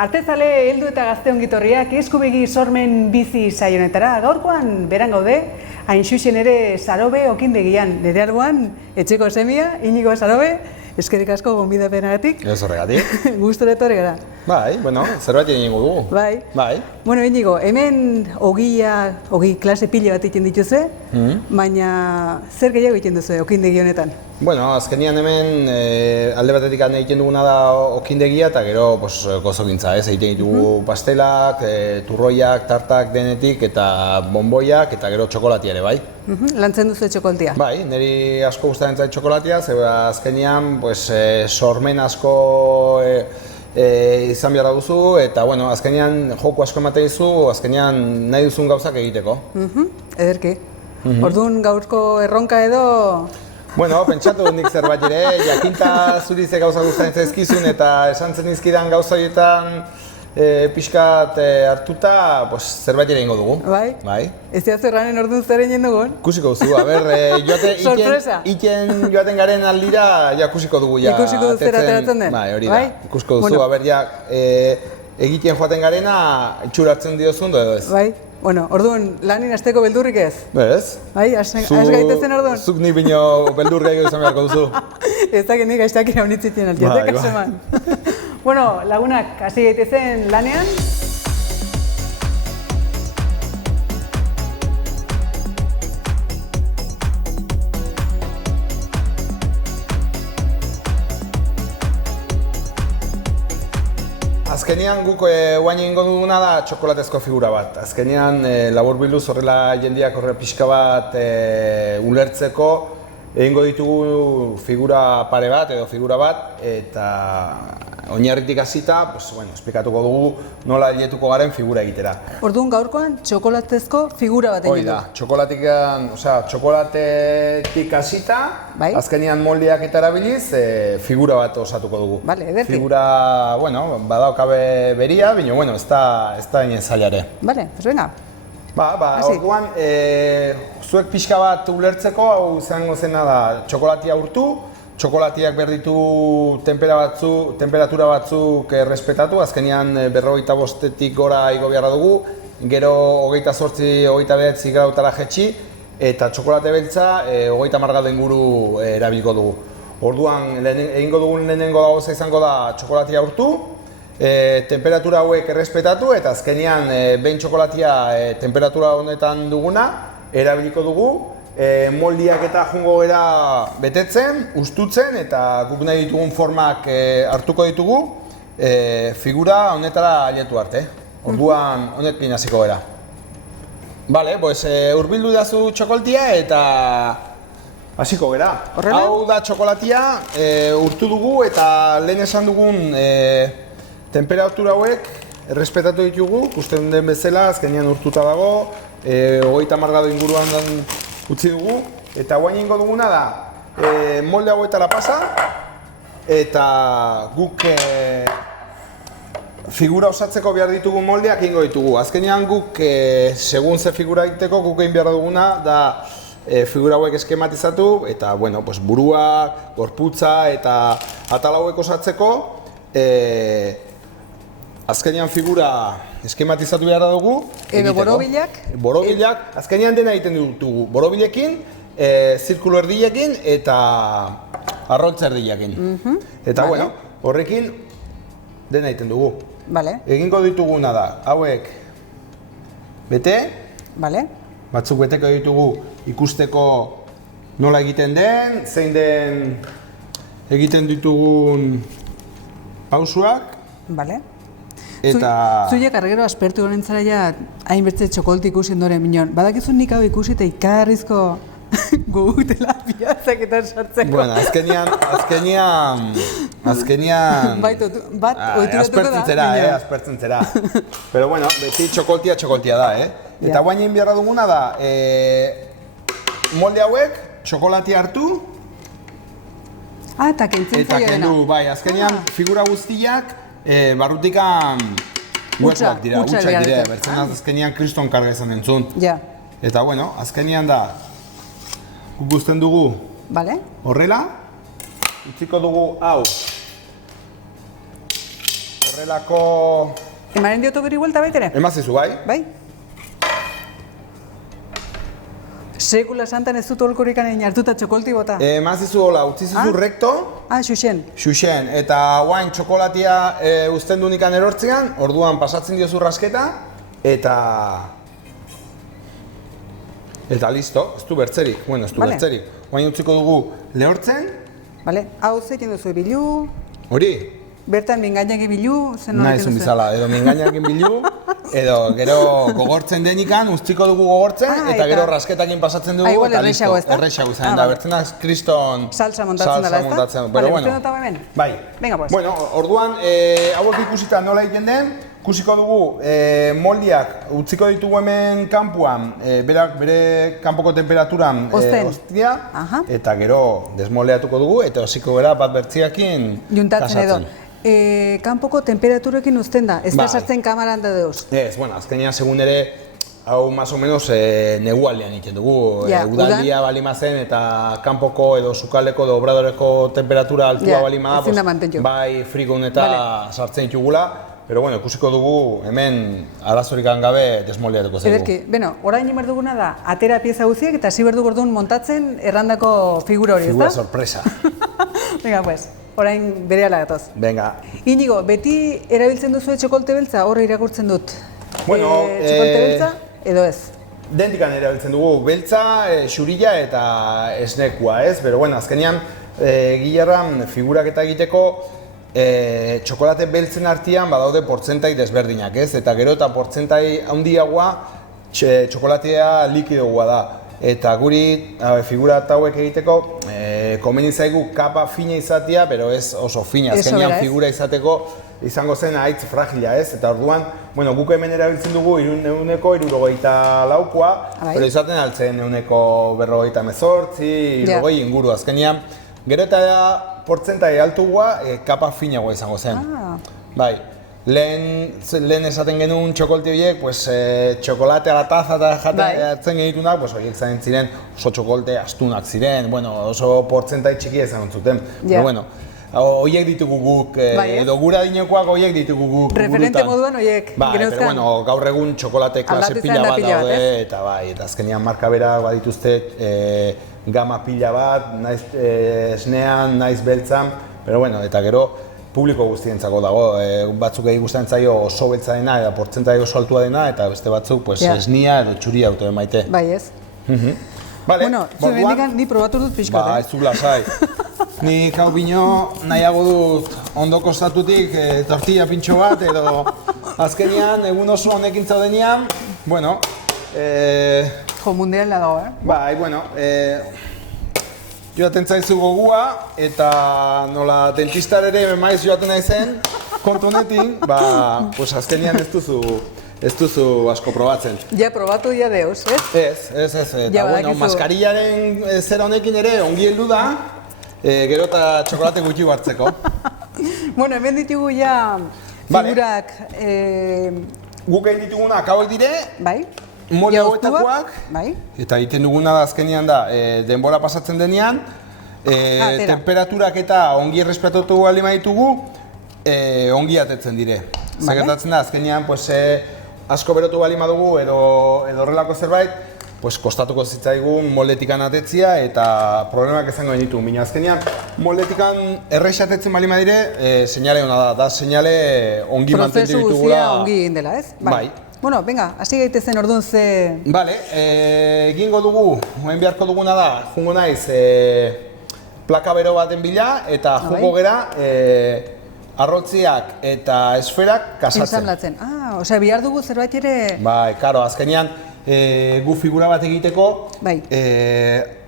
Artezale heldu eta gazte ongitorriak eskubegi sormen bizi saionetara. Gaurkoan beran gaude, hain xuxen ere Sarobe okindegian. Nire alboan, etxeko semia, Iñigo Sarobe, eskerrik asko gonbidapenagatik. Ez horregatik. Gustora etorri gara. Bai, bueno, zerbait egingo dugu. Bai. Bai. Bueno, Iñigo, hemen ogi klase pila bat egiten dituzue, baina zer gehiago egiten duzu okindegi honetan? Bueno, azkenian hemen alde batetik egiten duguna da okindegia eta gero gozokintza, ez? Egiten ditugu pastelak, turroiak, tartak denetik eta bonboiak eta gero txokolatia ere, bai? Lantzen duzu txokolatia? Bai, niri asko gustatzen zait txokolatia, ze azkenian sormen asko izan behar duzu eta bueno, azkenian joku asko ematen dizu, azkenian nahi duzun gauzak egiteko. Ederki. Orduan gaurko erronka edo... Bueno, pentsatu dut nik zerbait ere, jakinta zuri ze gauza gustatzen zaizkizun eta esan zen izkidan gauza horietan pixkat hartuta, zerbait ere ingo dugu. Bai? Bai. Ez diazu erranen orduan zer egin dugun? Kusiko duzu, a ber, iten joaten garen aldira, ja kusiko dugu. Ikusiko duzu zer ateratzen den? Bai, hori da. Kusiko duzu, a ber, egiten joaten garena, itxuratzen diozun edo ez. Bai. Bueno, orduan, lanin hasteko beldurrik ez? Ez. Bai, has gaitezen orduan? Zuk ni bino beldur gehiago izan beharko duzu. Ez da genik hastakira honitzitzen altiatek aseman. Bueno, lagunak, hasi gaitezen lanean. Azkenean guk guain egingo duguna da txokolatezko figura bat. Azkenean laburbilduz horrela jendeak horrela pixka bat ulertzeko egingo ditugu figura pare bat edo figura bat eta oinarritik hasita, esplikatuko dugu nola hiletuko garen figura egitera. Orduan gaurkoan txokolatezko figura bat egin du. Hoi da, txokolatetik hasita, azkenean moldeak eta erabiliz, figura bat osatuko dugu. Bale, ederki. Figura, badaukabe beria, baina ez da inen zailare. Bale, pues venga. Orduan, zuek pixka bat ulertzeko, hau izango zena da txokolatia urtu, txokolatiak behar ditu temperatura batzuk errespetatu, azkenean 45etik gora igo beharra dugu, gero 28-29 gradutara jetxi, eta txokolate beltza 30 gradu inguru erabiliko dugu. Orduan, egingo dugun lehenengo gauza izango da txokolatia urtu, temperatura hauek errespetatu, eta azkenean behin txokolatia temperatura honetan duguna erabiliko dugu, moldiak eta jungo gara betetzen, ustutzen eta guk nahi ditugun formak hartuko ditugu figura honetara ailetu arte. Orduan honekin hasiko gara. Bale, hurbildu dazu txokolatia eta hasiko gara. Hau da txokolatia, urtu dugu eta lehen esan dugun temperatura hauek errespetatu ditugu, ikusten den bezala, azkenean urtuta dago, 30 gradu inguruan utzi dugu, eta guain ingo duguna da molde hauetara pasa eta guk figura osatzeko behar ditugu moldeak ingo ditugu. Azkenean guk, segun ze figura egiteko, guk egin behar duguna da figura hauek eskematizatu eta burua, gorputza eta atal hauek osatzeko azkenean figura eskematizatu behar dugu. Edo borobilak? Borobilak, azkenean dena egiten ditugu. Borobilekin, zirkulo erdilekin eta arroltza erdilekin. Eta horrekin dena egiten dugu. Egingo dituguna da, hauek bete, batzuk beteko ditugu ikusteko nola egiten den, zein den egiten ditugun pausuak. Zuiak argero aspertu honen zara ja hainbertze txokolti ikusi ondoren minon. Badakizu nik hau ikusi eta ikarrizko gugutela piazaketan sartzeko. Bueno, azkenian... Bat oituratuko da? Aspertzen zera. Pero bueno, beti txokoltia da, Eta guain egin beharra duguna da, molde hauek, txokolatia hartu, eta kentzen zaila dena. Bai, azkenean figura guztiak barrutikan utxak dira, bertzen azkenean kriston karga izan entzun. Eta, bueno, azkenian da, guk guzten dugu Bale? horrela, utziko dugu hau, horrelako... Emanen diotu geri vuelta baitere? Emazizu, bai? Bai? Sekula santan ez dut holkorik anein hartuta txokolti bota. Emazizu hola, utzizizu recto, Xuxen. xuxen, eta guain txokolatia uzten du nikan erortzean, orduan pasatzen diozu rasketa, eta listo, ez du bertzerik, bueno, ez du Vale. bertzerik. Guain utziko dugu lehortzen, Bale, hau zeitin duzu bilu, hori, bertan mingainak bilu, zen nahi zuen bizala, edo mingainakin bilu, edo gero gogortzen denikan, utziko dugu gogortzen, eta gero rasketakin pasatzen dugu, igual eta listo, errexago, ezta? errexago izan da, vale. bertzenak kriston Salsa montatzen dela, ezta? montatzen, Vale, pero uste bueno. dut hau hemen? Bai. Venga, pues. Bueno, orduan, hauek ikusita nola egiten den, ikusiko dugu moldiak utziko ditugu hemen kanpoan, bere kanpoko temperaturan Osten. ostia, Aha. eta gero desmoldeatuko dugu, eta hasiko gara bat bertziakin Juntatzen edo. Kanpoko temperaturekin uzten da, ez da Bai. sartzen kamaran da deuz. Ez, bueno, azkenean segun ere, hau más o menos negualdean egiten dugu. Ja, Udaldia balimazen eta kanpoko edo sukaldeko edo obradoreko temperatura altua Ja, balima, ezin da mantendu. bai frigun eta sartzen ditugula, pero bueno, ikusiko dugu hemen arazorik gabe desmoldeatuko zaigu. Ederki, beno, orain imar duguna da, atera pieza guztiak eta hasi berdu orduan montatzen errandako figura hori, Figura ezta? sorpresa. Venga, pues, orain berehala gatoz. Venga. Inigo, beti erabiltzen duzu txokolte beltza, horre irakurtzen dut. Bueno, txokolte beltza, edo ez? Dentikan erabiltzen dugu, beltza, xurila eta esnekua, ez? Pero bueno, azkenean, gilerran figurak eta egiteko, txokolate beltzen artean badaude portzentai desberdinak, ez? Eta gero eta portzentai handiagoa txokolatea likidoa da. Eta guri figura hauek egiteko komeni zaigu kapa fina izatea, pero ez oso fina. Azkenean figura izateko izango zen haitz fragila, ez? Eta orduan, bueno, guk hemen erabiltzen dugu 174koa, pero izaten altzen 158, 60 inguru azkenean. Gero eta portzentai altugoa kapa finagoa izango zen. Bai. Lehen esaten genuen txokolti horiek, pues, txokolate ala taza eta jaten genitunak, pues, horiek zain ziren oso txokolte astunak ziren, bueno, oso portzentai txikia izan zuten. Pero bueno, horiek ditugu guk, edo gura dinekoak horiek ditugu guk. Referente moduan horiek bai, pero bueno, gaur egun txokolate klase pila bat daude, eta bai, eta azkenean marka bera badituzte gama pila bat, naiz esnean, naiz beltzan, pero bueno, eta gero publiko guztientzako dago, batzuk egin guztien zaio oso beltza dena eta portzentai oso altua dena, eta beste batzuk esnia edo txuria dute maite. Bai ez. Bueno, zuen bendikan ni probatu dut pixkat, ez du lasai. Nik hau bino nahiago dut ondo kostatutik tortilla pintxo bat, edo azkenean egun oso honekin zaudenean, bueno... Jo, mundiala dago, Bai, bueno, joaten zaizu gogua, eta nola dentistar ere maiz joaten naizen, kontu honetin, pues azkenean ez duzu asko probatzen. Ja, probatu ja deuz, ez? Ez, eta bueno, maskarillaren zera honekin ere ongi heldu da, gero eta txokolate gutxi hartzeko. Bueno, hemen ditugu ja figurak... Guk egin ditugunak hauek dire, bai. molde hauetakoak, eta egiten duguna da azkenean da, denbora pasatzen denean, temperaturak eta ongi errespetatu baldin baditugu, ongi atetzen dire. Zagertatzen da, azkenean asko berotu baldin badugu edo horrelako zerbait, kostatuko zitzaigun moldetikan atetzia eta problemak izango genitu. Baina azkenean moldetikan errex atetzen baldin badire, seinale hona da, seinale ongi mantentu ditugula. Prozesu guztia ongi egin dela, ez? Bai. Bueno, venga, hasi gaitezen orduan ze... Bale, egingo dugu, hemen beharko duguna da, jungo naiz plaka bero baten bila, eta jungo gera arrotziak eta esferak kasatzen. Ensamblatzen. Osea, bihar dugu zerbait ere... Bai, karo, azkenean gu figura bat egiteko,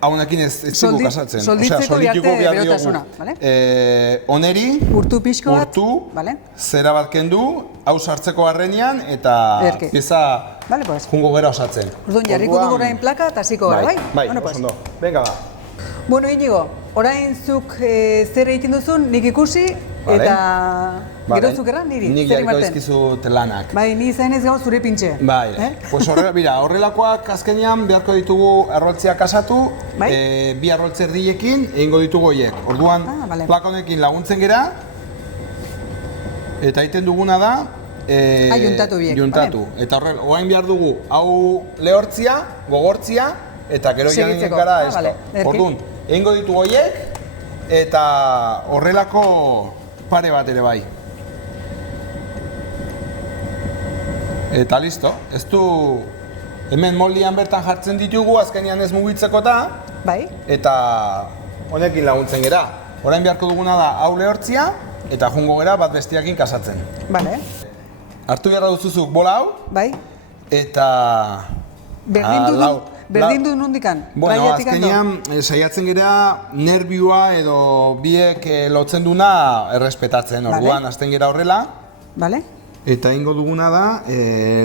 haunekin ez dugu kasatzen. Solditzeko biharte berotasuna, bale? Oneri, urtu pixko bat, zera bat kendu, hau sartzeko harrenean, eta pieza jungo gera osatzen. Orduan, jarriko dugu orain plaka eta hasiko gara, bai? Bai, oso ondo. Venga ba. Bueno, Inigo, orain zuk zer egiten duzun, nik ikusi, Vale. eta gero zuk erran, niri, Nik zer jarriko imarten. dizkizut lanak. Bai, ni zain ez gau zure pintxe. Bai, pues horrelakoak azkenean beharko ditugu arroltziak kasatu, Bai. bi arroltze erdiekin egingo ditugu horiek. Orduan, Vale. plaka honekin laguntzen gera, eta egiten duguna da, juntatu biek, juntatu. Eta orain behar dugu, hau lehortzia, gogortzia, eta gero janen Segitzeko. gara Ah, esto. vale, ederki. Orduan, egingo ditugu horiek, eta horrelako pare bat ere bai. Eta listo, ez du, hemen moldian bertan jartzen ditugu, azkenean ez mugitzeko Bai. eta honekin laguntzen gera. Orain beharko duguna da hau lehortzia, eta jungo gera bat bestiakin kasatzen. Bale. Hartu beharra duzuzuk bola hau, Bai. eta... Berdin du nondikan? Bueno, Raiatik ando? azkenean saiatzen gera nervioa edo biek lotzen duna errespetatzen. Vale. Orduan, hasten gera horrela, Bale. eta egingo duguna da,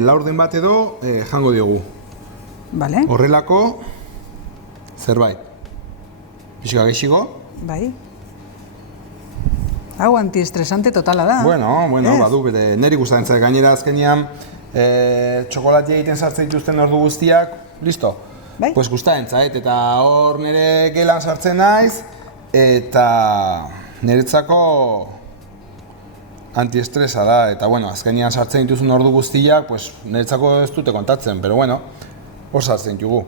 laurden bat edo jango diogu. Bale. Horrelako zerbait. Pixka gehiago. Bai. Hau antiestresante totala da. Bueno, Ez? badu, bere niri gustatzen zait gainera azkenean txokolatia egiten sartzen dituzten ordu guztiak, listo. Bai. Pues gustatzen zait, eta hor nire gelan sartzen naiz, eta niretzako antiestresa da, eta bueno, azkenean sartzen dituzun ordu guztiak, pues niretzako ez dute kontatzen, pero bueno, hor sartzen ditugu.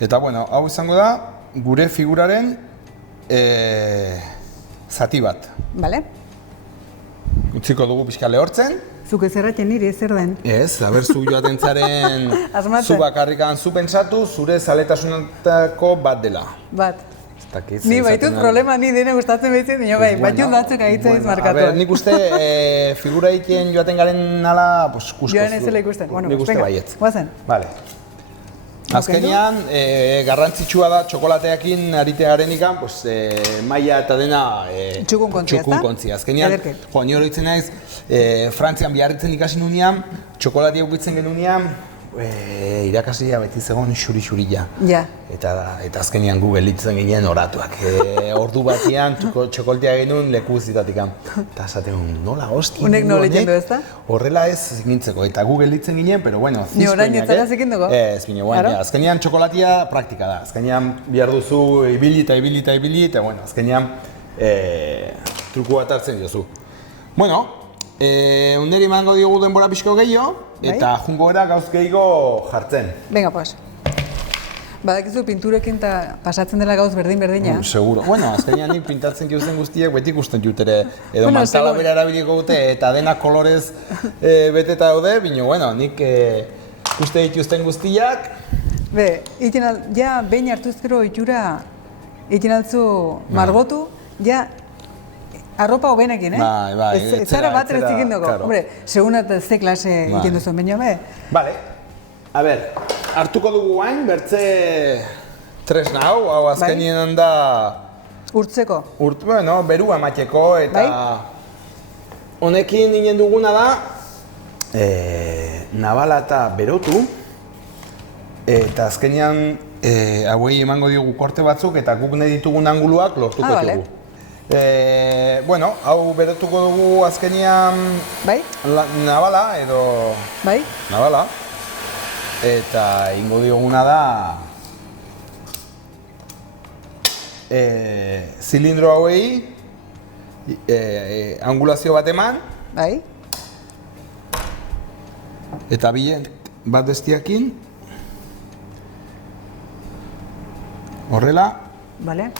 Eta bueno, hau izango da, gure figuraren zati bat. Bale. Utziko dugu pixka lehortzen. Zuk ez erraten niri zer den. Ez, haber zu joaten zaren, Asmatzen. zu bakarrikan zu pentsatu, zure zaletasunetako bat dela. Bat. Ez dakit, Ni zer baitut izaten da. problema ni dene gustatzen behitzen, dino bai, baitut batzuk ahitzen markatu. A ber, nik uste figura egiten joaten garen nala, pues, kusko. Joan ez zela ikusten. Bueno, nik pues uste venga, baietz. guazen. Vale. Azkenean, garrantzitsua da txokolateakin aritearenikan, pues, maila eta dena Txukun kontzia, ezta? txukun kontzia. Azkenean, Ederki. ni horitzen naiz, Frantzian biarritzen ikasi nunean, txokolatia ukitzen genunean, irakasia beti zegoen xuri-xurila. Ja. Eta azkenean gu gelditzen ginen oratuak. Ordu batean txokolatea genuen leku guztietatik. Eta esaten nola, hosti, Honek nola egiten du, ezta? Horrela ez zikintzeko. Eta gu gelditzen ginen, pero bueno, Ni orain zizkoinak, ez zara zikinduko? Ez, bine, Claro. azkenean txokolatia praktika da. Azkenean behar duzu ibili, eta bueno, azkenean truku bat hartzen diozu. Bueno, onderi emango diogu denbora pixko gehiago, eta jungo era gauz gehiago jartzen. Venga, pues. Badakizu pinturekin eta pasatzen dela gauz berdin-berdina. Seguro. Bueno, azkenean nik pintatzen diuzen guztiek beti ikusten jutere. Edo Bueno, mantala seguro. bera erabiliko dute eta denak kolorez beteta daude, bino, bueno, nik ikuste dituzten guztiak. Be, ja behin hartu ezkero itxura egiten altzu margotu, ja arropa hobenekin, eh? Bai, Ez zara bat ez egin dugu. claro. Hombre, segunat ze klase egiten duzu, baina be. Vale. A ber, hartuko dugu guain, bertze tresna hau azkenean da Urtzeko. bueno, berua emateko eta honekin inen duguna da nabala eta berotu eta azkenean hauei emango diogu korte batzuk eta guk nahi ditugun anguluak lortuko vale. ditugu. Bueno, hau berotuko dugu azkenean Bai? nabala edo Bai? nabala eta ingo dioguna da zilindro hauei angulazio bat eman Bai? eta bilen bat bestiakin horrela. Bale?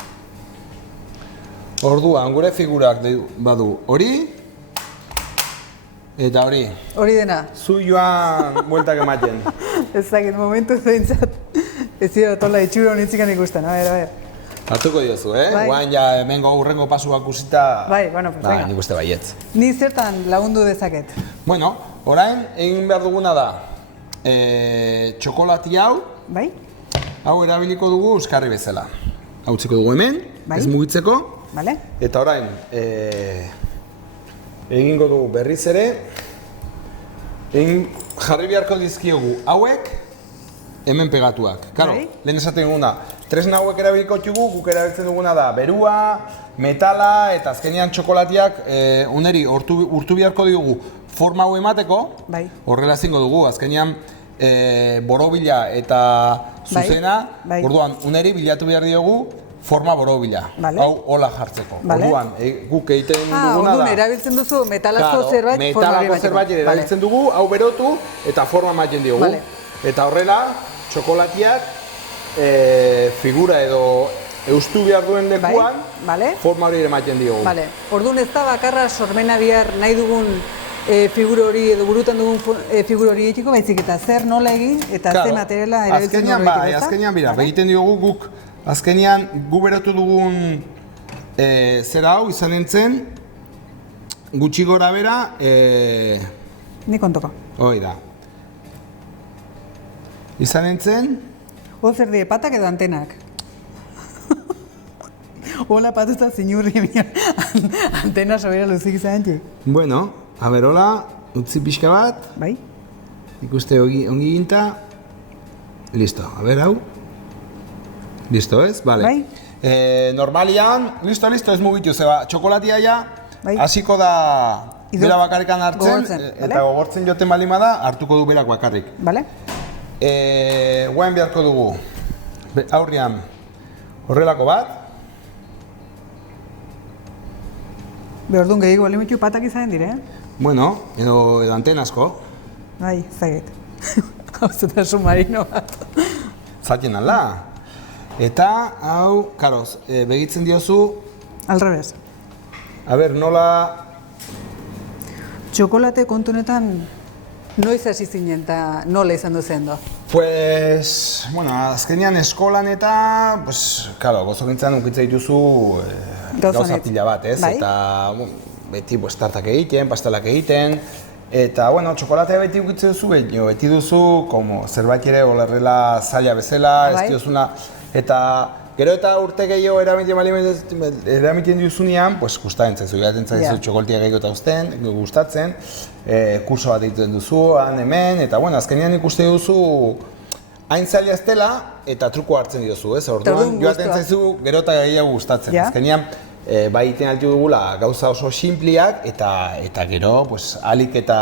Orduan gure figurak badu hori eta hori. Hori dena. Zu joan bueltak ematen. Ez dakit, momentu zeintzat. Ez zira tola itxura honitzikan ikusten, a ver. Hartuko diozu, Bai. Guain ja hemengo hurrengo pasuak ikusita. Bai, bueno, pues venga. Nik uste baietz. Ni zertan lagundu dezaket. Bueno, orain egin behar duguna da txokolati hau erabiliko dugu euskarri bezala. Hau utziko dugu hemen, Bai. ez mugitzeko. Bale? Eta orain, egingo dugu berriz ere, jarri beharko dizkiogu hauek hemen pegatuak. Claro, Bai. lehen esaten duguna, tresna hauek erabiliko ditugu, guk erabiltzen duguna da berua, metala eta azkenean txokolatiak uneri urtu beharko ditugu forma hau emateko, horrela ezingo dugu, azkenean borobila eta zuzena, orduan uneri bilatu behar diogu forma borobila, hau hola jartzeko. Orduan, guk egiten duguna da... Orduan, erabiltzen duzu metalako zerbait forma hori bateko. Metalako zerbait erabiltzen dugu, hau berotu eta forma ematen diogu. Eta horrela, txokolatiak figura edo eustu behar duen lekuan, forma hori ematen diogu. Orduan, ez da bakarra sormena bihar nahi dugun figura hori edo burutan dugun figura hori egiteko, baizik eta zer nola egin eta ze materiala erabiltzen dugu egiteko, ez da? Azkenean, bira, egiten diogu guk, azkenean, gu berotu dugun zera hau izan nintzen, gutxi gora bera... Ni kontoko. Hoi da. Izan nintzen... Hor zer die, patak edo antenak? Hola patuta zinurri antena sobera luzik izan txik. Bueno, a ber, hola, utzi pixka bat. Bai. Ikuste ongi ginta. Listo, a ber, hau. Listo, ez? Vale. Bai. Normalian, listo, ez mugitu, zeba, txokolatia ja, hasiko da bera bakarrikan hartzen, eta gogortzen joten balima da, hartuko du berak bakarrik. Vale. Guain beharko dugu, aurrian, horrelako bat. Behordun gehiago alimitxu patak izanen dire, Bueno, edo antenazko. Bai, zaget. Hau zeta submarino bat. Zaten ala. Eta, hau, karoz, begitzen diozu... Al revés. A ber, nola... Txokolate kontunetan noiz hasi zinen eta nola izan duzen do? Pues, bueno, azkenean eskolan eta, pues, claro, gozokintzan unkitza dituzu gauza pila bat, ez? Eta, beti, pues, tartak egiten, pastelak egiten, eta, bueno, txokolatea beti ukitzen duzu, beti duzu, como zerbait ere olerrela zaila bezala, ez diozuna, eta gero eta urte gehiago eramiten duzunean, pues, gustatzen zaizu, gaten zaizu txokolatia gehiago eta gustatzen, kurso bat egiten duzu, han hemen, eta, bueno, azkenean ikuste duzu hain zaila ez dela, eta truko hartzen diozu, ez? Orduan, joaten zaizu gero eta gehiago gustatzen. Azkenean, bai egiten altu dugula gauza oso simpliak, eta gero, pues, alik eta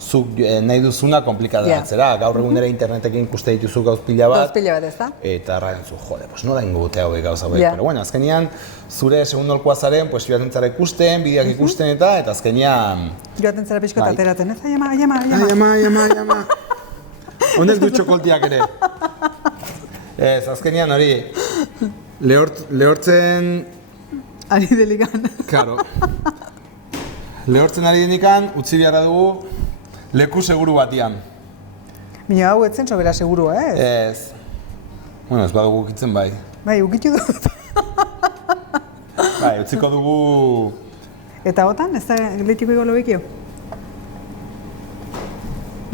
zuk nahi duzuna komplikada hartzera. Gaur egunera internetekin ikuste dituzu gauz pila bat. Gauz pila bat, ez da? Eta erraten zu, jode, pues nola ingo dute hauek gauza hauek. Pero bueno, azkenean, zure segundolkoa zaren, pues, joaten zara ikusten, bideak ikusten eta azkenean... Joaten zara pixko eta ateratzen, ez? Aiama. Honez du txokoltiak ere. Ez, azkenean hori, lehortzen... Ari delikan. Claro. Lehortzen ari denikan, utzi beharra dugu leku seguru batian. Bina hau etzen sobera segurua, ez? Ez. Bueno, ez badugu ukitzen bai. Bai, ukitu dut. Bai, utziko dugu... Eta botan, ez da letiko ego lobekio?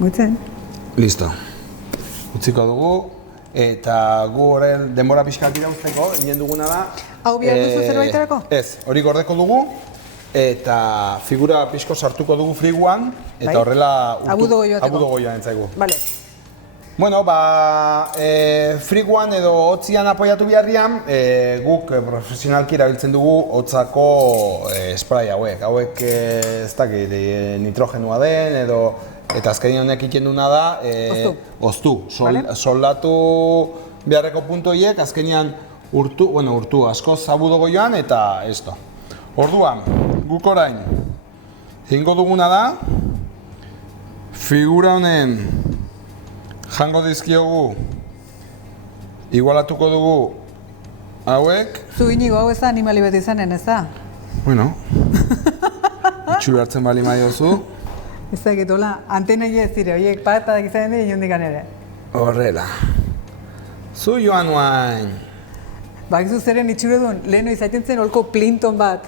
Guitzen. Listo. Utziko dugu, eta gu horren denbora pixkak irauzteko, inen duguna da... Hau behar duzu zerbaiterako? Ez, hori gordeko dugu, eta figura pixko sartuko dugu friguan, eta horrela... Abudo goioan entzaigu. Vale. Bueno, friguan edo hotzian apoiatu beharrian, guk profesionalki erabiltzen dugu hotzako spray hauek. Hauek ez dakit nitrogenua den edo... Eta azkenean honek egiten duna da... Oztu. Soldatu beharreko puntu horiek, azkenean urtu askoz abudo goioan eta esto. Orduan, guk orain, egingo duguna da, figura honen jango dizkiogu, igualatuko dugu hauek. Zu inigo hau ez da animali bat izanen, ez da? Bueno, itxura hartzen bali maiozu. Ez da, getola, antena ez dire, horiek patak izanen dira inondikan ere. Horrela. Zu joan uain. Bakizu zeren itxure duen, leheno izaten zen holko plinton bat.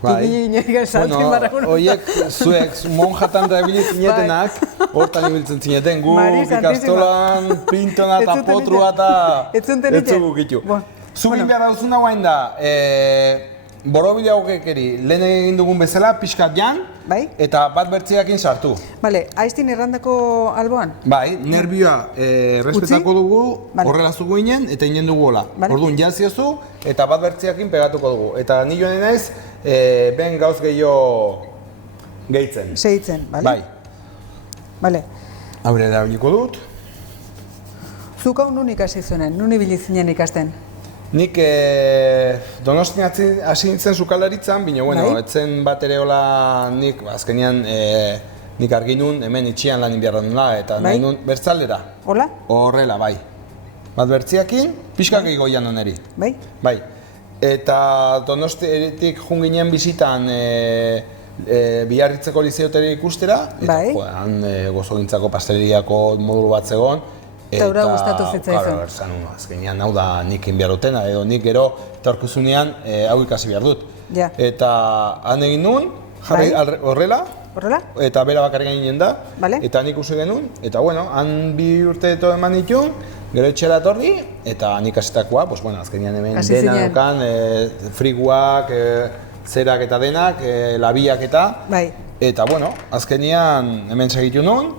Bai. Inerik saltin barragun. Horiek zuek monjatan da ebilit zinetenak, hortan ibiltzen zineten gu, ikastolan, plintona eta potrua eta... Ez zunten ite. Zubin behar dauzuna guain da, borobila hogekeri lehen egin dugun bezala, pixkat jan, Bai? eta bat bertziakin sartu. Bale, aiztin errandako alboan? Bai, nervioa respetako dugu, Vale. horrela zugu ginen, eta inen dugu hola. Vale. Orduan, jantziozu, eta bat bertziakin pegatuko dugu. Eta ni joan naiz, ben gauz gehiago gehitzen. Segitzen, bale? Bai. Bale. Haure erabiliko dut. Zuk hau nun ikasi zuenen, nun ibili zinen ikasten? Nik Donostian hasi nintzen sukaldaritzan, baina bueno, Bai. etzen bat ere hola nik azkenean nik argi nun hemen itxian lan inbiarra nula eta Bai. nahi nun bertzaldera. Hola? Horrela, bai. Bat bertziakin, pixka gehiago jan oneri. Bai? Bai. Eta Donostiatik jun ginen bizitan Biarritzeko lizeoteri ikustera, eta Bai. han gozogintzako pasteleriako modulu bat zegoen. Eta hura gustatu zitzaizun. Claro, esan azkenean hau da nik behar dutena, edo nik gero etorkizunean hau ikasi behar dut. Ja. Eta han egin nuen, jarri Bai. horrela, Horrela? eta bera bakarrik ginen da, Vale. eta nik uste genuen, eta bueno, han 2 urte eto eman ditun, gero etxera etorri, eta nik hasitakoa, pues bueno, azkenean hemen Hasi dena zinen. daukan, friguak, zerak eta denak, labiak eta, Bai. eta bueno, azkenean hemen segitu nuen,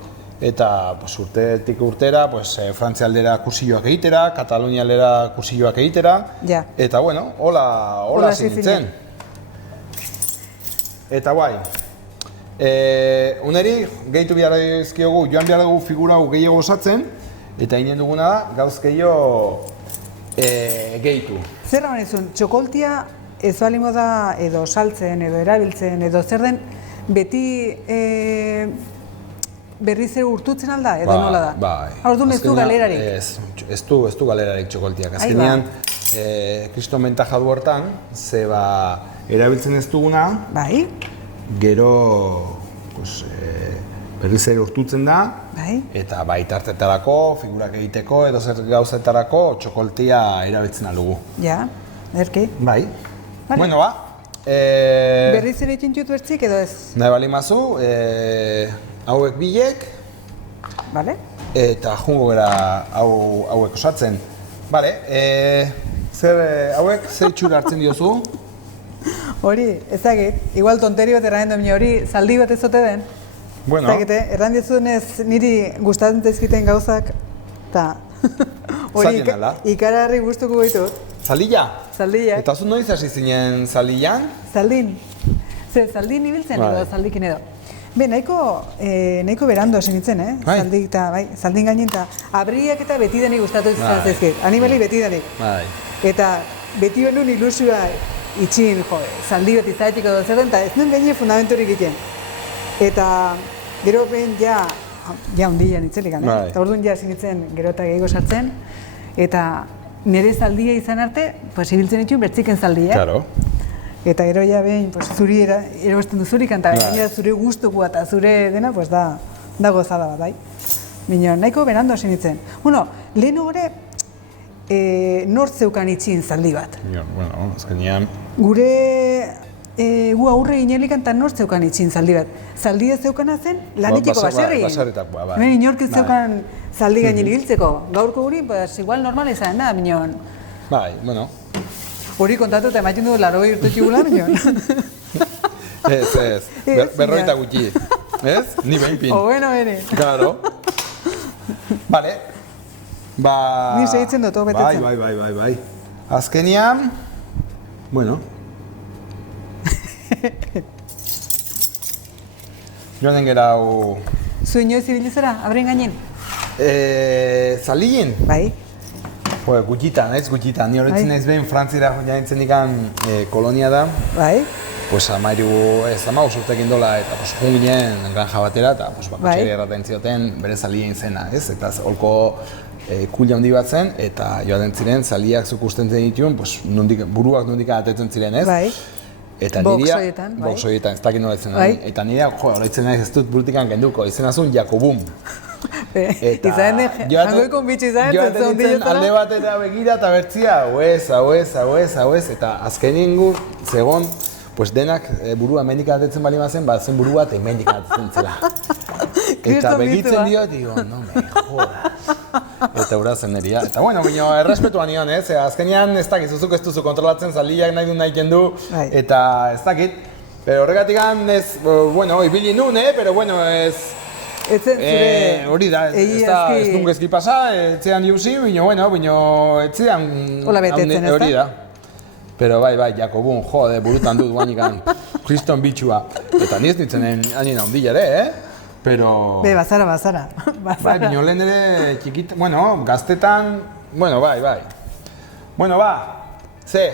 eta pues, urtetik urtera, pues, Frantzia aldera kursioak egitera, Katalunia aldera kursioak egitera, Ja. eta bueno, hola hasi hasi nintzen. Eta guai, uneri gehitu behar dizkiogu, joan behar dugu figura hau gehiago osatzen, eta inen duguna da, gauz gehiago gehitu. Zer hau nizun, txokoltia ez balimo da edo saltzen, edo erabiltzen, edo zer den, beti berriz ere urtutzen alda, edo nola da? Bai. Orduan ez du Azkenean, galerarik. Ez du galerarik txokoltiak. Ahí ba. Azkenean, kriston bentaja du hortan, ze erabiltzen ez duguna, Bai, gero pues, berriz ere urtutzen da, bai. eta bai tartetarako, figurak egiteko, edo zer gauzetarako txokoltia erabiltzen aldugu. Ja, erki. Bai. Vale. Bueno, ba. Berriz ere itxintxut bertzik edo ez? Nahi bali mazu, hauek bilek, Bale? eta jungo gara hauek osatzen. Bale, hauek zer itxura hartzen diozu? Hori, ezagit, igual tonteri bat erranen duen hori, zaldi bat ez ote den. Bueno. Ezagite, erran dizunez niri gustatzen zaizkiten gauzak, eta hori Zaten ala. ikaragarri gustuko ditut. Zaldilla? Zaldiak. Eta zu noiz hasi zinen zaldillan? Zaldin. Zer, zaldin ibiltzen Bai. edo zaldikin edo. Be, nahiko berando hasi nintzen, Bai. Zaldik eta, bai, zaldin gainin eta abriak eta beti denik gustatu Bai. zaizkit. Animali beti denik. Bai. Eta beti benun ilusioa itxin, zaldi bat izaetiko edo zer den, eta ez nuen gaine fundamenturik egiten. Eta gero behin ja hundian itzelik, Bai. eta orduan ja hasi nintzen gero eta gehiago sartzen, eta nire zaldia izan arte, pues, ibiltzen dituen bertziken zaldia. Claro. Eta gero ja behin, pues, zuri erosten duzurik, eta Bai. gainera zure gustukoa eta zure dena, pues, da gozada bat, bai. Baina nahiko berando hasi nintzen. Bueno, lehen gore, nort zeukan itxin zaldi bat. Bueno, azkenean... Gure gu aurre ginelikan eta nort zeukan itxin zaldi bat. Zaldia zeukana zen lanitiko baserri. Baserritakoa, bai. Hemen inork ez Bai. zeukan zaldi gainen ibiltzeko. Gaurko guri, pues, igual normal izan da, minon. Bai, bueno. Hori kontatu eta ematen du 80 urte txigula, minon. Ez. Berroita gutxi. Ez? Ni behinpin. O bueno, bene. Claro. Vale. Ba... Ni segitzen dut, betetzen. Bai. Azkenean... Bueno. Joanen gera hau... Zu inoiz ibilizera, abren gainen? Zaldien? Bai. Jo, gutxitan, gutxitan. Ni horretzen Bai. naiz behin Frantziara jaintzen ikan kolonia da. Bai. Pues amaus urtekin dola, eta pues, jun ginen granja batera, eta pues, bakotxeri Bai. erraten zioten bere zalien zena, ez? Eta holko kulia handi bat zen, eta joaten ziren zaliak zuk usten dituen, pues, buruak nondik atetzen ziren, ez? Bai. Eta Box nirea, horietan, bai. box horietan, ez dakit nola izen, Bai. eta nirea, jo, horretzen naiz ez dut burutikan genduko, izenazun Jakobum. Izan den, jangoikon bitxu izan, joaten nintzen alde batera begira eta bertzia, hau ez, eta azkenin gu, zegon, pues denak burua hemendik atetzen bali mazen, zen buru bat hemendik atetzen zela. Eta begitzen dio, digo, no me jodas. eta urazen neria. Eta bueno, bino, errespetuan nion, azkenean ez dakit, zuzuk ez duzu kontrolatzen, zaliak nahi du nahi kendu, eta ez dakit. Pero horregatik ez, bueno, ibili nun, pero bueno, ez... Hori da, ez duen gezki pasa, etzean diuzi, bino, etzean... Ola betetzen, ez da? Hori da. Pero bai, Jakobun, jode, burutan dut guanikan, kriston bitxua. Eta niz nintzen anina ondila ere, Pero... Bazara. Bai, bino lehen ere txikit, bueno, gaztetan, bueno, bai. Bueno, ze?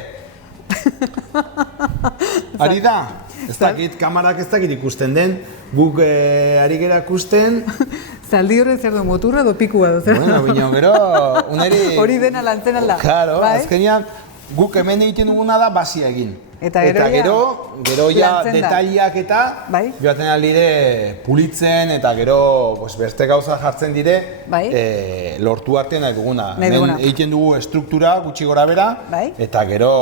Ari da? Ez dakit, kamarak ez dakit ikusten den, guk ari gera ikusten... Zaldi horren zer du, moturra edo pikua du, zer? Bueno, bino, gero, uneri... Hori dena lantzen alda. Claro, azkenean, guk hemen egiten duguna da basia egin. Eta gero ja detaliak eta joaten alire pulitzen eta gero beste gauza jartzen dire lortu arte nahi duguna. Hemen egiten dugu estruktura gutxi gora bera eta gero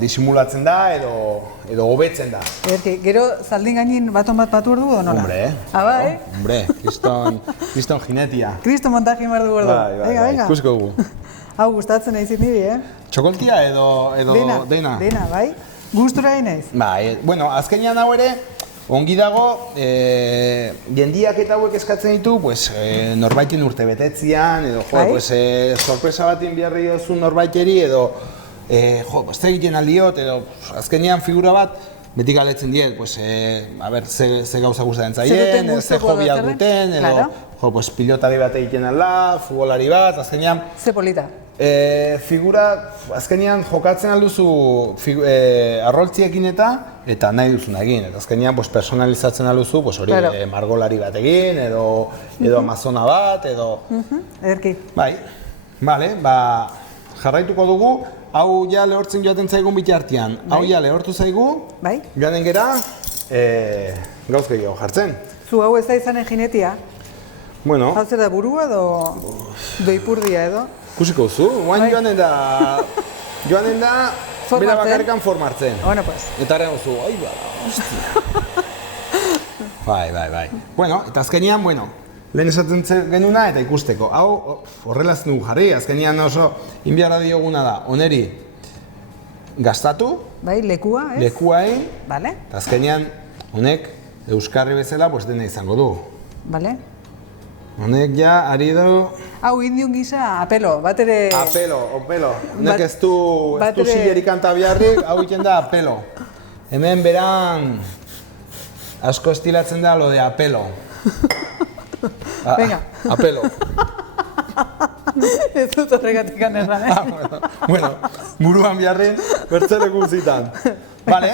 disimulatzen da edo hobetzen da. Gero zaldin gainin baton bat batu ordu edo nola? Hombre, kriston jinetia. Kriston montaji mar du ordu. Bai, ikusko dugu. Hau gustatzen naiz niri, Txokoltia edo dena? Dena, bai. Gustura naiz? Bai, bueno, azkenean hau ere, ongi dago, jendiak eta hauek eskatzen ditu, norbaiten urte betetzian, edo, sorpresa batin biharri dozun norbaiteri, edo, ez egiten aldiot, edo, azkenean figura bat, beti galetzen diet, ze gauza gustatzen zaien, ze hobiak duten, edo, pilotari bat egiten alda, futbolari bat, azkenean... Ze polita? Figura, azkenean jokatzen alduzu arroltziekin eta nahi duzuna egin. Eta azkenean personalizatzen alduzu hori margolari bat egin, edo amazona bat, edo... Ederki. Bai, jarraituko dugu, hau ja lehortzen joaten zaigun bitartean. Hau ja lehortu zaigu, joanen gera, gauz gehiago jartzen. Zu hau ez da izanen jinetia? Bueno... Hau zer da burua edo ipurdia edo? Kusiko duzu, guain joanen da bera bakarrikan formartzen. Bueno, pues. Eta ere duzu, hostia. Bai. Bueno, eta azkenian, lehen esaten genuna eta ikusteko. Hau, horrelaz nugu jarri, azkenian oso inbiara dioguna da, oneri gastatu. Bai, lekua, ez? Lekua egin. Bale. Eta azkenian, honek euskarri bezala, dena izango du. Bale. Honek ja, ari du... Hau, indiun gisa, apelo, bat ere... Apelo. Honek ez du zilerik kanta biharrik, hau egiten da apelo. Hemen beran asko estilatzen da lo de apelo. Venga. Apelo. Ez dut horregatik anerran, Bueno, buruan biharrin, bertzele guztitan. Vale,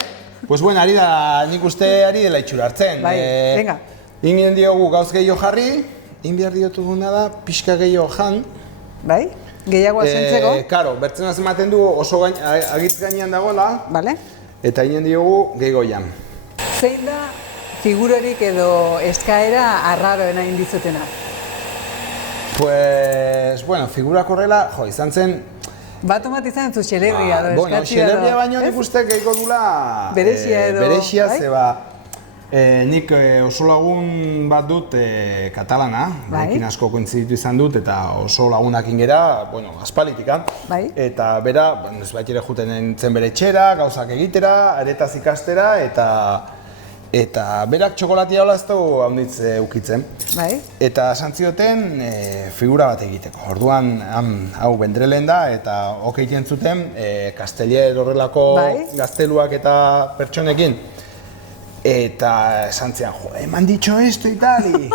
ari da, nik uste ari dela itxura hartzen. Bai, venga. Ingin diogu gauz gehiago jarri, inbiar diotuguna da, pixka gehiago jan. Bai, gehiagoa zentzeko. Karo, bertzenaz ematen du oso agitz gainean dagoela. Bale. Eta ingin diogu gehiago jan. Zein da figurarik edo eskaera arraroena indizutena? Figurak horrela, izan zen... Bat omat izan zu xelebria edo eskatxia edo... Xelebria baino nik uste gehiago dula... Berexia edo... Berexia, zeba... Nik oso lagun bat dut katalana, ekin asko kointziditu izan dut eta oso lagunakin gera, aspalitikan. Eta bera, ez bat ere juten nintzen bere etxera, gauzak egitera, aretaz ikastera eta berak txokolatia hola ez du haunditz ukitzen. Eta santzioten figura bat egiteko. Orduan, hau Vendrelen da eta egiten zuten Castellet horrelako gazteluak eta pertsonekin. Eta esan zian, me han dicho esto y tal, y...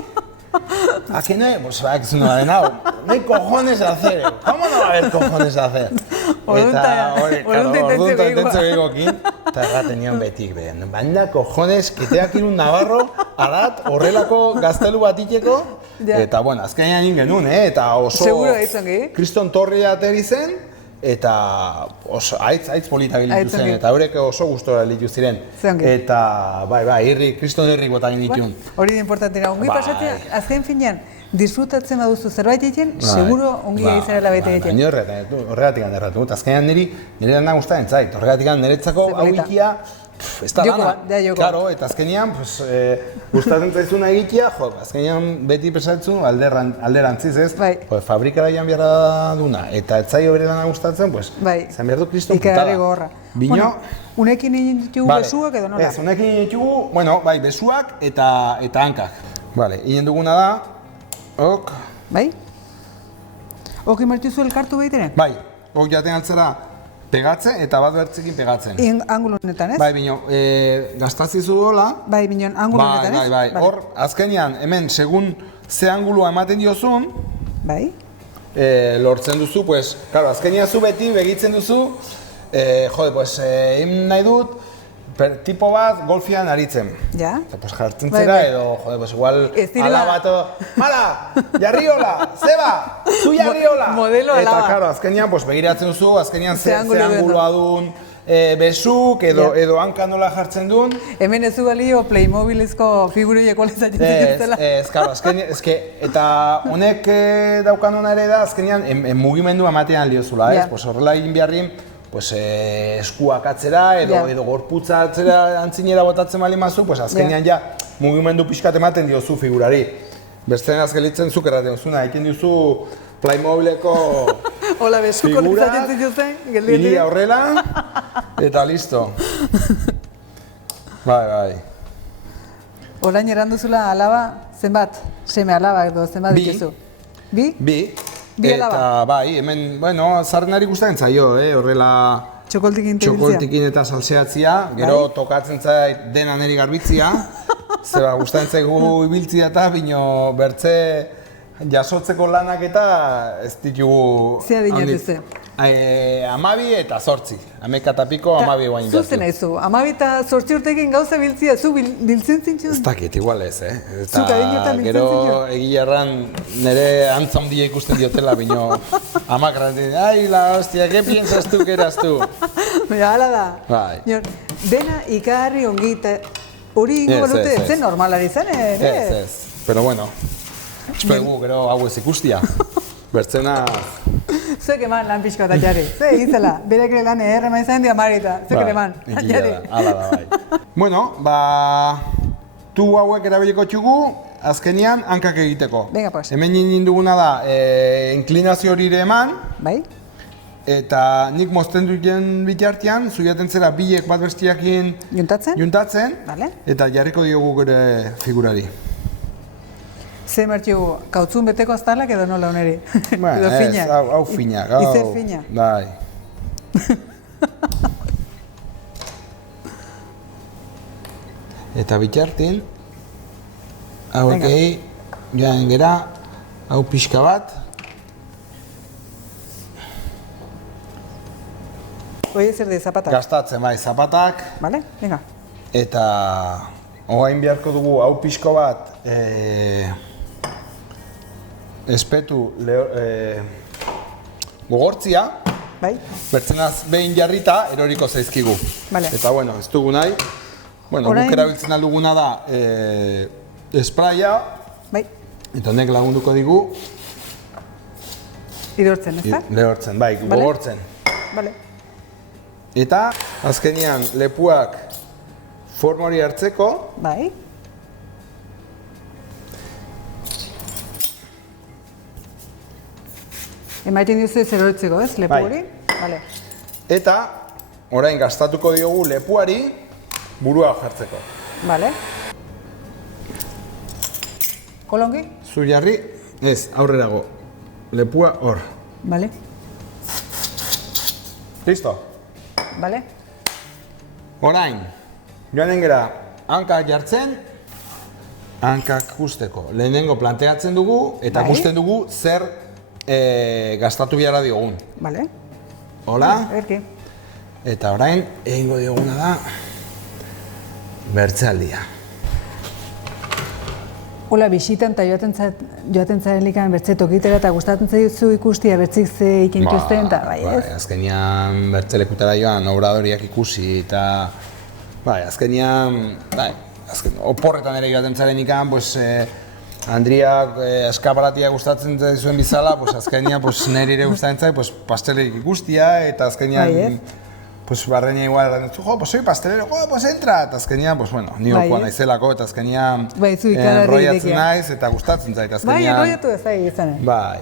¿A qué no? Pues va, que es una de nada. No hay cojones a hacer. ¿Cómo no va a haber cojones a hacer? Eta, orduta intentze begokin. Eta erraten nion betik, banda cojones, kiteak irun Navarro, arat, horrelako gaztelu bat iteko. Eta, azkenean ingen eta oso... Seguro da izangi. Kriston Torria ateri zen. Eta haitz politak gilitu zen, eta horrek oso gustora gilitu ziren. Eta, kriston herrik botan gilitun. Hori da importantena, ongi pasatzea, azken finean, disfrutatzen baduzu zerbait egiten, seguro ongi izanela bete egiten. Ni horregatik erratu dut, azkenean nire lana gustatzen zait, horregatik niretzako hau ikia ez da Joko lana. bat, da joko. Claro, eta azkenean, gustatzen zaizuna egitea, azkenean beti pesatzen alderantziz, ez? Bai. Fabrikara joan beharra duna, eta ez zaio bere dana gustatzen, bai. zan behar du kriston Ikarri putada. gogorra. Bino, Bueno, unekin egin ditugu vale. besuak edo nola? Ez, unekin egin ditugu, bueno, bai, besuak eta hankak. Vale, egin duguna da, ok, Bai? Oki martizu elkartu behiteren? bai, ok jaten altzera pegatze eta bat bertzekin pegatzen. Angulo honetan, ez? Bai, bino, gastazizu dola, Bai, bineon, angulo honetan, ez? bai. Vale. Hor, azkenean, hemen, segun ze angulua ematen diozun, Bai? lortzen duzu, pues, claro, azkenean zu beti begitzen duzu, egin nahi dut, tipo bat golfian aritzen. Ja? Eta, pues, jartzen Bai, zera, bai. edo, pues, igual, Ez direla- alabato, mala, jarriola, zeba, zu jarriola! Modelo Eta, alaba. claro, azkenean, pues, begiratzen duzu, azkenean Ze ze angulo duen, angulua duen, besuk, edo, Ja. edo hanka nola jartzen duen. Hemen ez du balio Playmobilezko figurileko lezatzen zituztela. Claro, azkenean, eta honek daukan hona ere da, azkenean, mugimendu ematean liozula, ez? Ja. Pues horrela egin beharrin, pues, eskuak atzera, Ja. edo gorputza atzera antzinera botatzen bali mazu, pues azkenean ja, mugimendu pixkat ematen diozu figurari. Bestean azgelitzen zuk erraten duzuna, egiten diozu Playmobileko Hola, besuko figurak, lezatzen zituzten, ilia horrela, eta listo. Bai. Orain erranduzula alaba, zenbat? Seme alaba edo zenbat Bi. dituzu? Bi? Bi. Bi alaba. Eta bai, hemen, bueno, zarrenari gustatzen zaio, horrela Txokoltikin tebiltzia? txokoltikin eta salseatzia, gero tokatzen zait dena neri garbitzia, zeba gustatzen zaigu ibiltzia eta bino bertze jasotzeko lanak eta ez ditugu... Ze adina duzu? 12 eta 8, 11 eta piko 12 guain Zu zen aizu, 12 eta 8 urtekin gauza biltzia, zu biltzen zintzun? Ez dakit, igual ez, Zuk adinetan biltzen gero zintzun? egia erran nire antza handia ikusten diotela, bino amak erraten, ai la hostia, ¿qué piensas tú que eras tú? Baina, hala da. Bai. Nior, dena ikarri ongi eta hori ingo Ez, balute, ez, ez. zen normalari zen, Ez, pero bueno, espegu gero hau ez ikustia. Bertzena... Zuek eman lan pixko eta jarri. Ze egizela, berek ere lan errema izan dia marita. Zuek ere eman, jarri. Hala da, bai. Bueno, tu hauek erabiliko txugu, azkenian hankak egiteko. Venga, pues. Hemen egin duguna da, inklinazio hori ere eman, Bai? eta nik mozten duten bitartean, zuiaten zera bilek bat bestiakin Juntatzen? Vale. eta jarriko diogu gure figurari. Ze mertxu, kautzun beteko aztalak edo nola oneri? Bueno, Edo ez, finak? hau finak. Izer fina? Bai. Eta bitartin, hauekei joan gera, hau pixka bat. Oie zer de zapatak? Gastatzen bai, zapatak, Vale? Venga. eta orain beharko dugu hau pixko bat espetu gogortzia, Bai? bertzenaz behin jarrita eroriko zaizkigu. Vale. Eta bueno, ez dugu nahi. Bueno, Orain- guk erabiltzen alduguna da espraia, Bai? eta honek lagunduko digu Idortzen, ez da? lehortzen, bai, Vale. gogortzen. Vale. Eta azkenian lepuak forma hori hartzeko, Bai? Emaiten diozu ez erortzeko, ez? Lepo Bai. hori? Vale. eta orain gastatuko diogu lepuari burua jartzeko. Vale. Kolongi? Zu jarri, ez, aurrerago. Lepua hor. Vale. Listo? Vale. Orain, joanen gera hankak jartzen, hankak justeko. Lehenengo planteatzen dugu eta Bai. ikusten dugu zer gastatu biara diogun. Vale. Hola? Erki. Eta orain, egingo dioguna da bertzealdia. Hola, bisitan eta joaten zaren likan bertze tokitera eta gustatzen zaizu ikustia bertzik ze ikintuzten eta bai, ez? Azkenean bertzelekutara joan, obradoriak ikusi eta... Bai, azkenean, oporretan ere joaten zaren ikan, pues, Andriak eskaparatia gustatzen zuen bizala, pues, azkenean pues, nire ere gustatzen zait, pues, pastelik ikustia eta azkenean... Bai, pues barreña igual erran dut, pues soy pastelero, pues entra, eta azkenean, pues bueno, ni okuan naizelako, eta azkenean enroiatzen naiz, eta gustatzen zait, azkenean. Bai, enroiatu ez zai izan. Bai.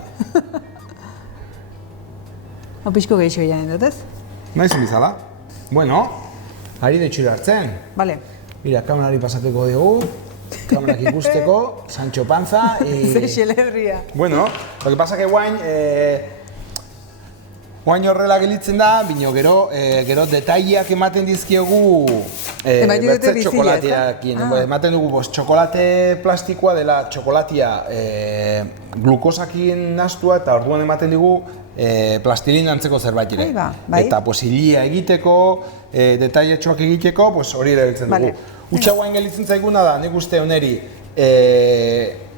Hau pixko gehiago egin dut ez? Naizun bizala. Bueno, ari detxura hartzen. Vale. Mira, kamerari pasatuko dugu, kamerak ikusteko, Sancho Panza, Ze xelebria. Bueno, lo que pasa que guain horrela gelitzen da, bino gero detaileak ematen dizkiogu bertze txokolateakin. Ematen dugu, txokolate plastikoa dela txokolatia glukosakin nastua eta orduan ematen dugu plastilina antzeko zerbait ere. Eta hilia egiteko, detailetxoak egiteko, hori erabiltzen dugu. Utsa guain gelitzen zaiguna da, nik uste honeri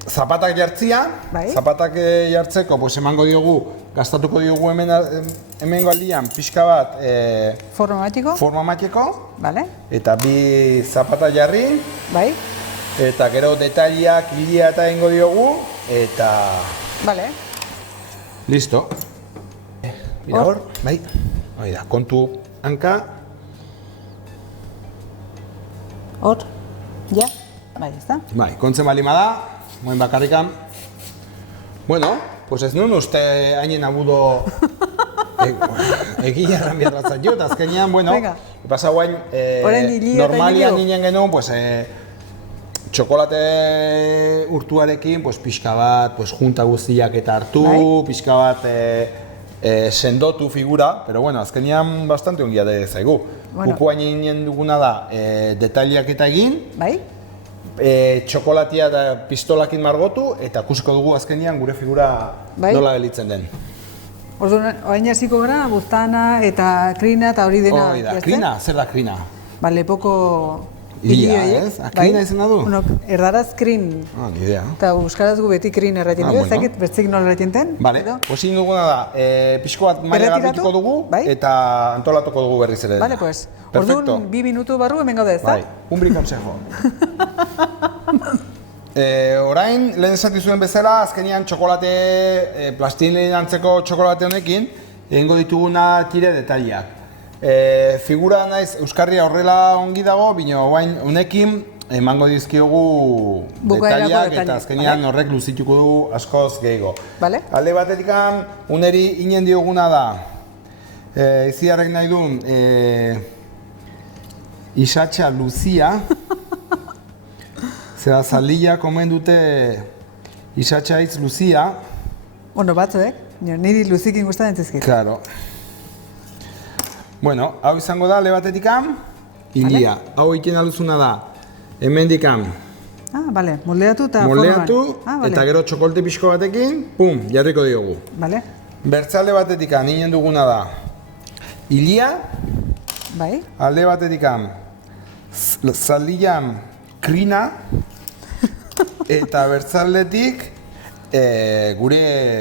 zapatak jartzia, zapatak jartzeko emango diogu, gastatuko diogu hemengo aldian pixka bat forma mateko, eta bi zapata jarri, eta gero detaileak hilia eta egingo diogu, eta... Listo. Mira hor, bai, hori da, kontu hanka. Hor, ja, bai, ez da? Bai, kontzen balima da, moen bakarrikan. Bueno, pues ez nuen uste hainen abudo egia erran biarratzat jo, eta azkenean, bueno, pasa guain, normalian ninen genuen, pues, txokolate urtuarekin, pues, pixka bat, pues, junta guztiak eta hartu, pixka bat sendotu figura, pero bueno, azkenean bastante ongia de zaigu. Guku hainen duguna da, detaileak eta egin, txokolatia eta pistolakin margotu, eta kusiko dugu azkenean gure figura nola gelitzen den. Orduan, orain hasiko gara, buztana eta krina eta hori dena. Hori da, krina, zer da krina? Lepoko hilia, ez? Krina izan da du? Erdaraz krin. Ni idea. Eta euskaraz gu beti krin erratien dugu, ez dakit bertzik nola erratien den? Bale, osin duguna da, pixko bat maila garbituko dugu, eta antolatuko dugu berriz ere. Bale, pues. Orduan, 2 minutu barru hemen gaude ez da? Bai, un bri consejo. Orain, lehen esati zuen bezala, azkenean txokolate, plastilina antzeko txokolate honekin, egingo dituguna tire detaileak. Figura naiz, euskarria horrela ongi dago, bino honekin emango dizkiogu detaileak eta azkenean horrek luzituko dugu askoz gehiago. Alde batetik, uneri inen dioguna da, iziarrek nahi duen, isatxa luzia, zera zalila komen dute isatxa hitz luzia. Ono batzuek, niri luzikin gustatzen zizkit. Claro. Bueno, hau izango da, alde batetik, hilia. Hau egiten aluzuna da, hemendikan. Bale, moldeatu eta forman. Moldeatu, eta gero txokolte pixko batekin, pum, jarriko diogu. Bale. Bertzalde batetik, ninen duguna da, hilia. Bai. Alde batetik, zaldian krina. Eta bertzaldetik, gure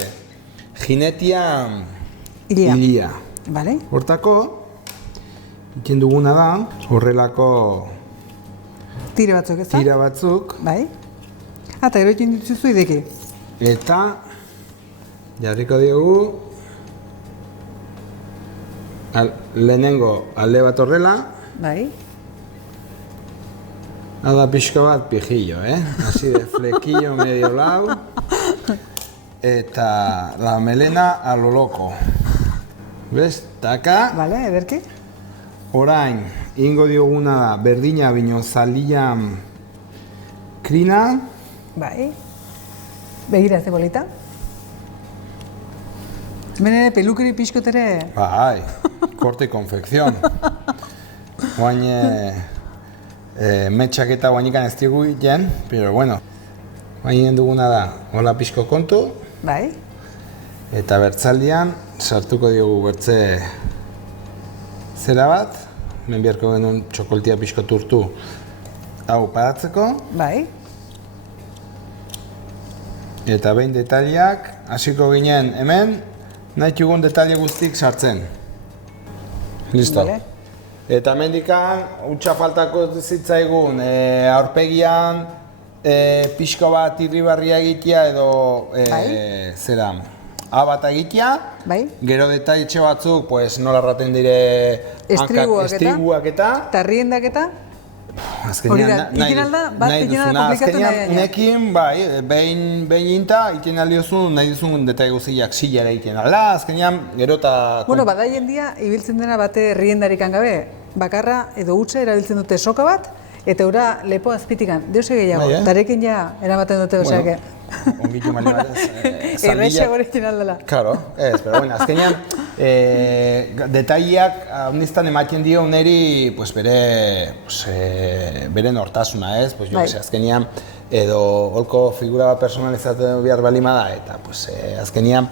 jinetian hilia. Bale. Hortako, egiten duguna da, horrelako tira batzuk, ez da? Tira batzuk. Bai. Eta gero egiten dituzu ideki. Eta jarriko diogu lehenengo alde bat horrela. Bai. Hada pixko bat pijillo, así de flequillo medio lau. Eta la melena a lo loco. ¿Ves? Taka. Vale, ederki. Orain, ingo dioguna da, berdina bino zalian krina. Bai. Begira ze bolita. Hemen ere pelukeri pixkot ere... Bai, corte y confección. Guain metxak eta guainikan ez digu egiten, pero bueno. Guain duguna da, hola pixko kontu. Bai. Eta bertzaldian, sartuko diogu bertze zera bat. Hemen biharko genuen txokoltia pixko turtu hau paratzeko. Bai. Eta behin detaileak, hasiko ginen hemen, nahi dugun detaile guztik sartzen. Listo. Vale. Eta hemendikan, utxa faltako zitzaigun, aurpegian pixko bat irribarria egitea edo zera, A bat egitea, gero detailetxe batzuk, pues, nola erraten dire estribuak eta tarriendak eta azkenean nahi duzuna, azkenean unekin, behin inta, iten aldiozun, nahi duzun detaile guziak sillara iten ala, azkenean gero eta... Bueno, badaien dia, ibiltzen dena bate riendarik gabe, bakarra edo hutsa erabiltzen dute soka bat, eta ura lepo azpitikan, deus gehiago, tarekin ja eramaten dute oseake. Ongitu mali bat ez. Errexia gorekin aldela. Claro, ez, pero bueno, azkenean, detaileak ondiztan ematen dio neri bere nortasuna, ez? Pues jo, azkenean, edo holko figura personalizatu behar balima da, eta azkenean,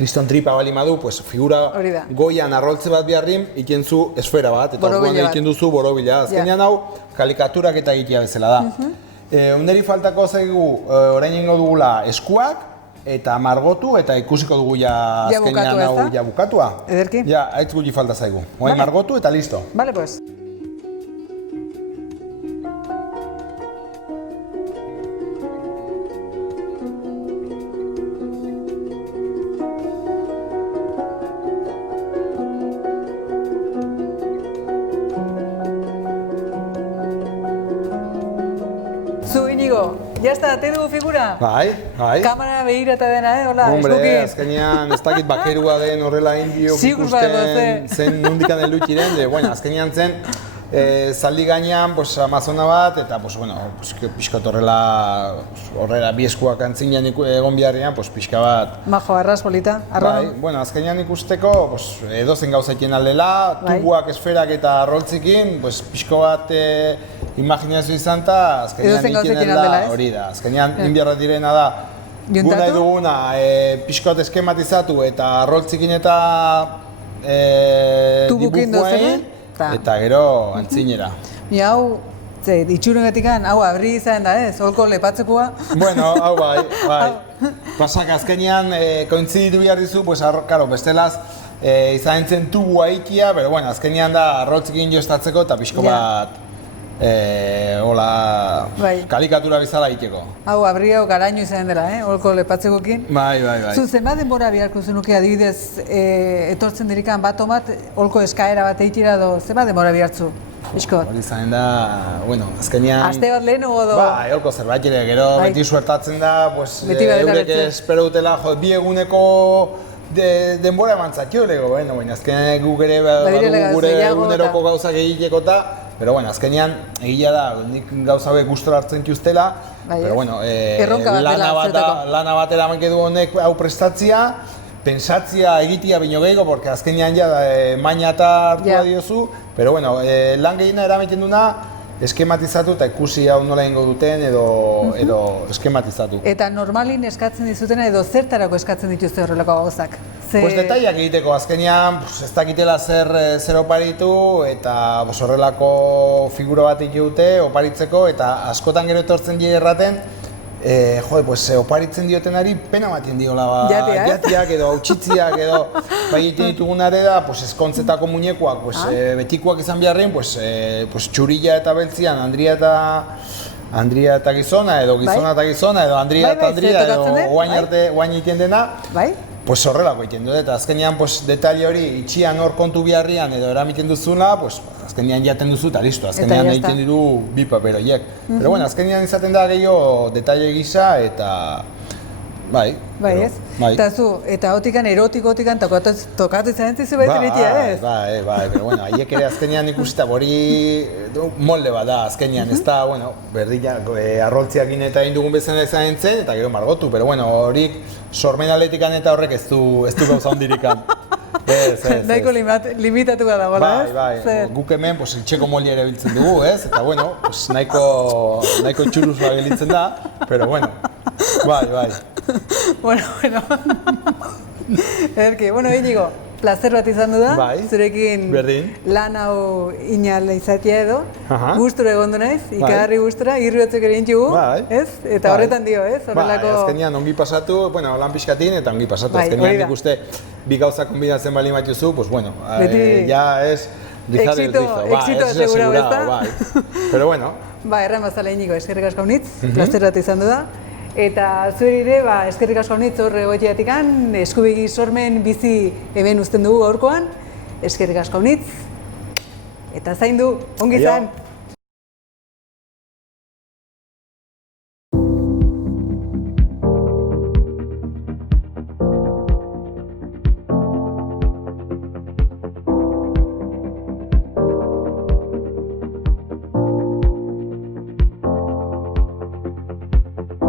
kriston tripa balima du, figura goian arroltze bat beharrin, ikenzu esfera bat, eta orduan egiten duzu borobila. Azkenean hau, kalikatura eta egitea bezala da. Onderi faltako zaigu, orain ingo dugula eskuak, eta margotu, eta ikusiko dugu azkenean hau bukatua. Ederki? Ja, haitz gutxi falta zaigu. Orain margotu eta listo. Bale, pues. Ya está, te dugu figura? Bai. Kamara behirata dena, hola, eskukin. Hombre, azkenean ez dakit bakerua den horrela indio ikusten zen nundikan elutiren, azkenean zen zaldi gainean Amazona bat, eta pixkat horrela bi eskuak antzinean egon beharrean, pixka bat... Majo, arras polita, arra? Bai, azkenean ikusteko edozen gauzaitien aldela, tubuak, esferak eta roltzikin, pixko bat imaginazio izan eta azkenean ikien da hori da. Azkenean inbiarra direna da, gu nahi duguna pixko bat eskematizatu eta roltzikin eta dibujuain, eta gero antzinera. Hau, itxurengatik hau abri izan da ez, holko lepatzekoa? Bueno, hau bai. Pasak azkenean kointziditu behar dizu, bestelaz izan zen tubua ikia, pero azkenean da roltzikin jostatzeko eta pixko bat kalikatura bizala iteko. Hau, abri hau garaino izan dela, holko lepatzekoekin. Bai. Zu, zenbat denbora beharko zenuke adibidez etortzen dirikan bat holko eskaera bat eitira edo zenbat denbora behartzu? Iskot? Hori zanen da, azkenean... Aste bat lehen edo? Bai, holko zerbait ere, gero beti suertatzen da, eurek espero dutela, bi eguneko denbora eman zatiu lego, azkenean guk ere gure eguneroko gauzak egiteko eta pero azkenean egia da, nik gauza hauek gustora hartzen kiuztela, pero lana bat eraman du honek hau prestatzia, pensatzia egitea bino gehiago, porque azkenean maina eta hartua diozu, pero lan gehiena eramaiten duna, eskematizatu eta ikusi hau nola ingo duten edo eskematizatu. Eta normalin eskatzen dizutena edo zertarako eskatzen dituzte horrelako gauzak? Detaileak egiteko, azkenean ez dakitela zer oparitu eta horrelako figura bat dute oparitzeko eta askotan gero etortzen dira erraten oparitzen diotenari pena baten diola jatiak edo hautsitziak edo egiten ditugunare da eskontzetako muñekoak betikoak izan beharren txurilla eta beltzian Andria eta gizona edo gizona eta gizona edo Andria eta Andria edo guain egiten dena horrelako egiten dut eta azkenean detaile hori itxian hor kontu biharrian edo eramiten duzuna azkenean jaten duzu eta listo, azkenean egiten ditu bi paper horiek. Pero azkenean izaten da gehiago detaile gisa eta bai. Ez? Eta zu, eta hotikan erotikotikan tokatu izan zizu baita iritia ez? Bai, pero haiek ere azkenean ikusita hori molde bat da azkenean, ez da, berdina arroltziak eta egin dugun bezala izan zen eta gero margotu, pero horik sormenaletikan eta horrek ez du gauza ondirikan. Daiko limitatu gara dagoela, ez? Bai, guk hemen itxeko molde ere biltzen dugu, ez? Eta nahiko txuruzua gelitzen da, pero bai. Ederki, Iñigo, placer bat izan du da, zurekin lan hau inal izatea edo, gustura egon du naiz, ikagarri gustura, irri batzuk ere intxugu, ez? Eta horretan dio, ez? Azkenean ongi pasatu, lan pixkatin eta ongi pasatu, azkenean nik uste bi gauza kombinatzen bali matuzu, ja ez, Éxito asegurado, ez da? Pero erran bazala Iñigo, eskerrik asko unitz, placer bat izan du da. Eta zueri ere, eskerrik asko honitz horre goitiatikan, eskubegi sormen bizi hemen uzten dugu gaurkoan, eskerrik asko honitz, eta zaindu, ongi izan!